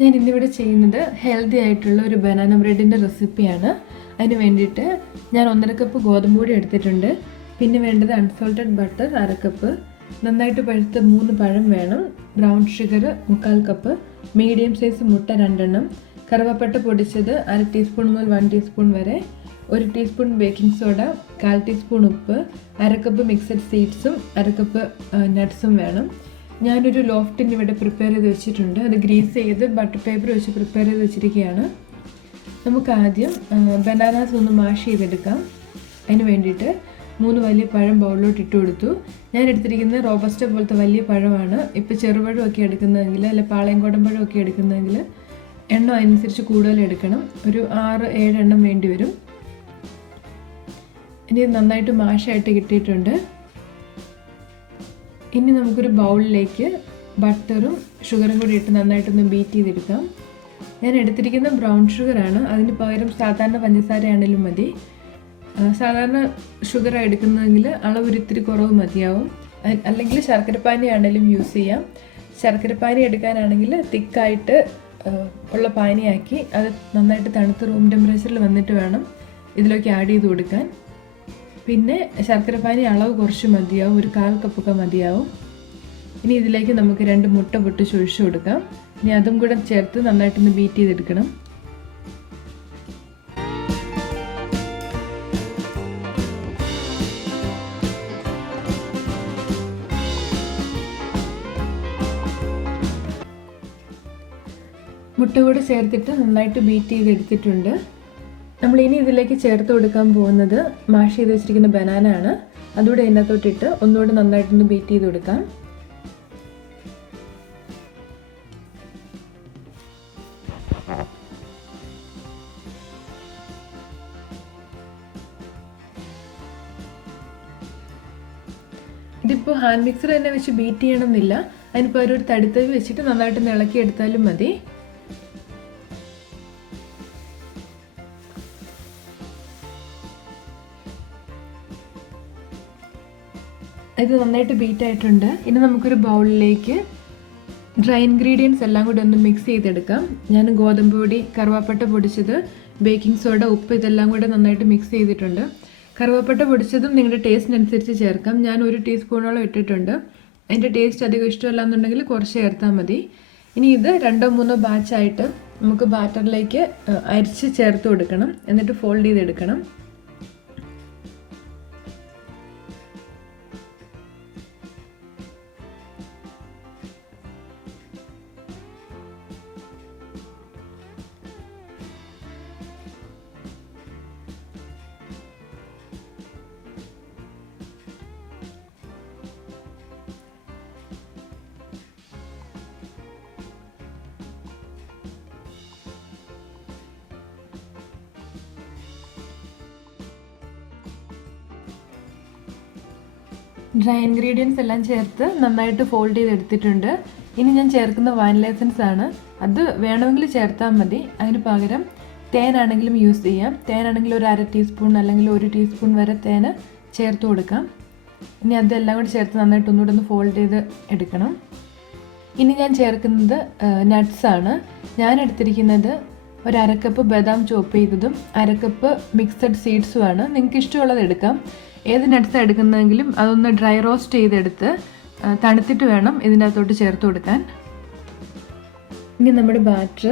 ഞാൻ ഇന്നിവിടെ ചെയ്യുന്നത് ഹെൽത്തി ആയിട്ടുള്ള ഒരു ബനാന ബ്രെഡിൻ്റെ റെസിപ്പിയാണ്. അതിന് വേണ്ടിയിട്ട് ഞാൻ 1.5 കപ്പ് ഗോതമ്പ് പൊടി എടുത്തിട്ടുണ്ട്. പിന്നെ വേണ്ടത് അൺസോൾട്ടഡ് ബട്ടർ 1/2 കപ്പ്, നന്നായിട്ട് പഴുത്ത 3 പഴം വേണം, brown sugar 1/4 cup, medium size മുട്ട 2 എണ്ണം, കറുവപ്പട്ട പൊടിച്ചത് 1/2 ടീസ്പൂൺ മുതൽ 1 ടീസ്പൂൺ വരെ, 1 ടീസ്പൂൺ ബേക്കിംഗ് സോഡ, 1/4 ടീസ്പൂൺ ഉപ്പ്, 1/2 കപ്പ് മിക്സഡ് സീഡ്സും 1/2 കപ്പ് നട്ട്സും വേണം. ഞാനൊരു ലോഫ്റ്റിൻ ഇവിടെ പ്രിപ്പയർ ചെയ്ത് വെച്ചിട്ടുണ്ട്. അത് ഗ്രീസ് ചെയ്ത് ബട്ടർ പേപ്പർ വെച്ച് പ്രിപ്പയർ ചെയ്ത് വെച്ചിരിക്കുകയാണ്. നമുക്ക് ആദ്യം ബനാനാസ് ഒന്ന് മാഷ് ചെയ്തെടുക്കാം. അതിന് വേണ്ടിയിട്ട് 3 വലിയ പഴം ബൗളിലോട്ട് ഇട്ട് കൊടുത്തു. ഞാൻ എടുത്തിരിക്കുന്നത് റോബസ്റ്റ പോലത്തെ വലിയ പഴമാണ്. ഇപ്പോൾ ചെറുപഴമൊക്കെ എടുക്കുന്നതെങ്കിൽ അല്ലെ പാളയംകോടൻ പഴമൊക്കെ എടുക്കുന്നതെങ്കിൽ എണ്ണം അനുസരിച്ച് കൂടുതൽ എടുക്കണം. ഒരു 6-7 എണ്ണം വേണ്ടി വരും. ഇനി നന്നായിട്ട് മാഷായിട്ട് കിട്ടിയിട്ടുണ്ട്. ഇനി നമുക്കൊരു ബൗളിലേക്ക് ബട്ടറും ഷുഗറും കൂടി ഇട്ട് നന്നായിട്ടൊന്ന് ബീറ്റ് ചെയ്തെടുക്കാം. ഞാൻ എടുത്തിരിക്കുന്ന ബ്രൗൺ ഷുഗറാണ്. അതിന് പകരം സാധാരണ പഞ്ചസാരയാണെങ്കിലും മതി. സാധാരണ ഷുഗറാണ് എടുക്കുന്നതെങ്കിൽ അളവ് ഇത്തിരി കുറവ് മതിയാവും. അല്ലെങ്കിൽ ശർക്കരപ്പാനി ആണെങ്കിലും യൂസ് ചെയ്യാം. ശർക്കരപ്പാനി എടുക്കാനാണെങ്കിൽ തിക്കായിട്ട് ഉള്ള പാനിയാക്കി അത് നന്നായിട്ട് തണുത്ത് റൂം ടെമ്പറേച്ചറിൽ വന്നിട്ട് വേണം ഇതിലേക്ക് ആഡ് ചെയ്ത് കൊടുക്കാൻ. പിന്നെ ശർക്കരപ്പാനി അളവ് കുറച്ച് മതിയാവും, ഒരു 1/4 കപ്പൊക്കെ മതിയാവും. ഇനി ഇതിലേക്ക് നമുക്ക് 2 മുട്ട പൊട്ടിച്ച് ഒഴിച്ചു കൊടുക്കാം. ഇനി അതും കൂടെ ചേർത്ത് നന്നായിട്ടൊന്ന് ബീറ്റ് ചെയ്തെടുക്കണം. മുട്ട കൂടെ ചേർത്തിട്ട് നന്നായിട്ട് ബീറ്റ് ചെയ്തെടുത്തിട്ടുണ്ട്. നമ്മളിനി ഇതിലേക്ക് ചേർത്ത് കൊടുക്കാൻ പോകുന്നത് മാഷ് ചെയ്ത് വെച്ചിരിക്കുന്ന ബനാന ആണ്. അതുകൂടെ അതിനകത്തോട്ടിട്ട് ഒന്നുകൂടെ നന്നായിട്ടൊന്ന് ബീറ്റ് ചെയ്ത് കൊടുക്കാം. ഇതിപ്പോൾ ഹാൻഡ് മിക്സർ തന്നെ വെച്ച് ബീറ്റ് ചെയ്യണമെന്നില്ല. അതിനിപ്പോൾ ഒരു തടിത്തവി വെച്ചിട്ട് നന്നായിട്ടൊന്ന് ഇളക്കി എടുത്താലും മതി. ഇത് നന്നായിട്ട് ബീറ്റ് ആയിട്ടുണ്ട്. ഇനി നമുക്കൊരു ബൗളിലേക്ക് ഡ്രൈ ഇൻഗ്രീഡിയൻസ് എല്ലാം കൂടി ഒന്ന് മിക്സ് ചെയ്തെടുക്കാം. ഞാൻ ഗോതമ്പ് പൊടി, കറുവാപ്പട്ട പൊടിച്ചത്, ബേക്കിംഗ് സോഡ, ഉപ്പ് ഇതെല്ലാം കൂടെ നന്നായിട്ട് മിക്സ് ചെയ്തിട്ടുണ്ട്. കറുവാപ്പട്ട പൊടിച്ചതും നിങ്ങളുടെ ടേസ്റ്റിനനുസരിച്ച് ചേർക്കാം. ഞാൻ 1 ടീസ്പൂണോളം ഇട്ടിട്ടുണ്ട്. അതിൻ്റെ ടേസ്റ്റ് അധികം ഇഷ്ടമല്ല എന്നുണ്ടെങ്കിൽ കുറച്ച് ചേർത്താൽ മതി. ഇനി ഇത് 2-3 ബാച്ചായിട്ട് നമുക്ക് ബാറ്ററിലേക്ക് അരിച്ച് ചേർത്ത് കൊടുക്കണം. എന്നിട്ട് ഫോൾഡ് ചെയ്തെടുക്കണം. ഡ്രൈ ഇൻഗ്രീഡിയൻസ് എല്ലാം ചേർത്ത് നന്നായിട്ട് ഫോൾഡ് ചെയ്തെടുത്തിട്ടുണ്ട്. ഇനി ഞാൻ ചേർക്കുന്ന വാനില എസൻസ് ആണ്. അത് വേണമെങ്കിൽ ചേർത്താൽ മതി. അതിന് പകരം തേനാണെങ്കിലും യൂസ് ചെയ്യാം. തേനാണെങ്കിൽ ഒരു 1/2 ടീസ്പൂൺ അല്ലെങ്കിൽ 1 ടീസ്പൂൺ വരെ തേന് ചേർത്ത് കൊടുക്കാം. ഇനി അതെല്ലാം കൂടി ചേർത്ത് നന്നായിട്ട് ഒന്നുകൂടെ ഒന്ന് ഫോൾഡ് ചെയ്ത് എടുക്കണം. ഇനി ഞാൻ ചേർക്കുന്നത് നട്ട്സാണ്. ഞാൻ എടുത്തിരിക്കുന്നത് ഒരു 1/2 കപ്പ് ബദാം ചോപ്പ് ചെയ്തതും 1/2 കപ്പ് മിക്സഡ് സീഡ്സുമാണ്. നിങ്ങൾക്ക് ഇഷ്ടമുള്ളത് എടുക്കാം. ഏത് നട്ട്സാണ് എടുക്കുന്നതെങ്കിലും അതൊന്ന് ഡ്രൈ റോസ്റ്റ് ചെയ്തെടുത്ത് തണുത്തിട്ട് വേണം ഇതിനകത്തോട്ട് ചേർത്ത് കൊടുക്കാൻ. ഇനി നമ്മുടെ ബാറ്റർ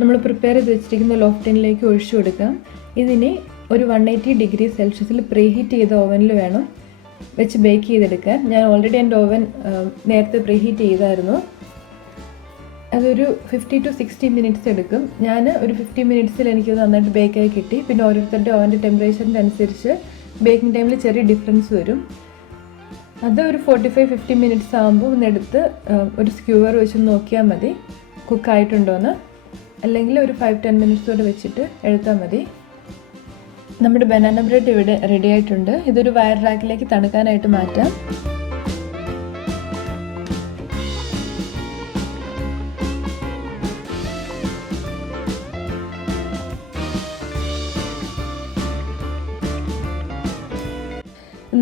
നമ്മൾ പ്രിപ്പയർ ചെയ്ത് വെച്ചിരിക്കുന്ന ലോഫ്റ്റിനിലേക്ക് ഒഴിച്ചു കൊടുക്കാം. ഇതിനെ ഒരു 180 ഡിഗ്രി സെൽഷ്യസിൽ പ്രീഹീറ്റ് ചെയ്ത ഓവനിൽ വേണം വെച്ച് ബേക്ക് ചെയ്തെടുക്കാൻ. ഞാൻ ഓൾറെഡി എൻ്റെ ഓവൻ നേരത്തെ പ്രീഹീറ്റ് ചെയ്തായിരുന്നു. അതൊരു 50 to 60 മിനിറ്റ്സ് എടുക്കും. ഞാൻ ഒരു 50 മിനിറ്റ്സിൽ എനിക്കത് നന്നായിട്ട് ബേക്കായി കിട്ടി. പിന്നെ ഓരോരുത്തരുടെ ഓവൻ്റെ ടെമ്പറേച്ചറിൻ്റെ അനുസരിച്ച് ബേക്കിംഗ് ടൈമിൽ ചെറിയ ഡിഫറൻസ് വരും. അത് ഒരു 45-50 മിനിറ്റ്സ് ആകുമ്പോൾ ഒന്നെടുത്ത് ഒരു സ്ക്യൂവർ വെച്ച് നോക്കിയാൽ മതി കുക്കായിട്ടുണ്ടോയെന്ന്. അല്ലെങ്കിൽ ഒരു 5-10 മിനിറ്റ്സ് കൂടെ വെച്ചിട്ട് എടുത്താൽ മതി. നമ്മുടെ ബനാന ബ്രെഡ് ഇവിടെ റെഡി ആയിട്ടുണ്ട്. ഇതൊരു വയർ റാക്കിലേക്ക് തണുക്കാനായിട്ട് മാറ്റാം.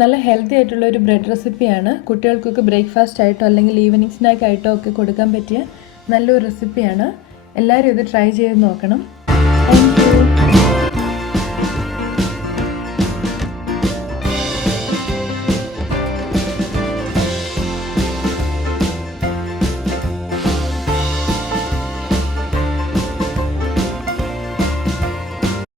നല്ല ഹെൽത്തി ആയിട്ടുള്ള ഒരു ബ്രെഡ് റെസിപ്പിയാണ്. കുട്ടികൾക്കൊക്കെ ബ്രേക്ക്ഫാസ്റ്റ് ആയിട്ടോ അല്ലെങ്കിൽ ഈവനിങ് സ്നാക്ക് ആയിട്ടോ ഒക്കെ കൊടുക്കാൻ പറ്റിയ നല്ലൊരു റെസിപ്പിയാണ്. എല്ലാവരും ഇത് ട്രൈ ചെയ്ത് നോക്കണം.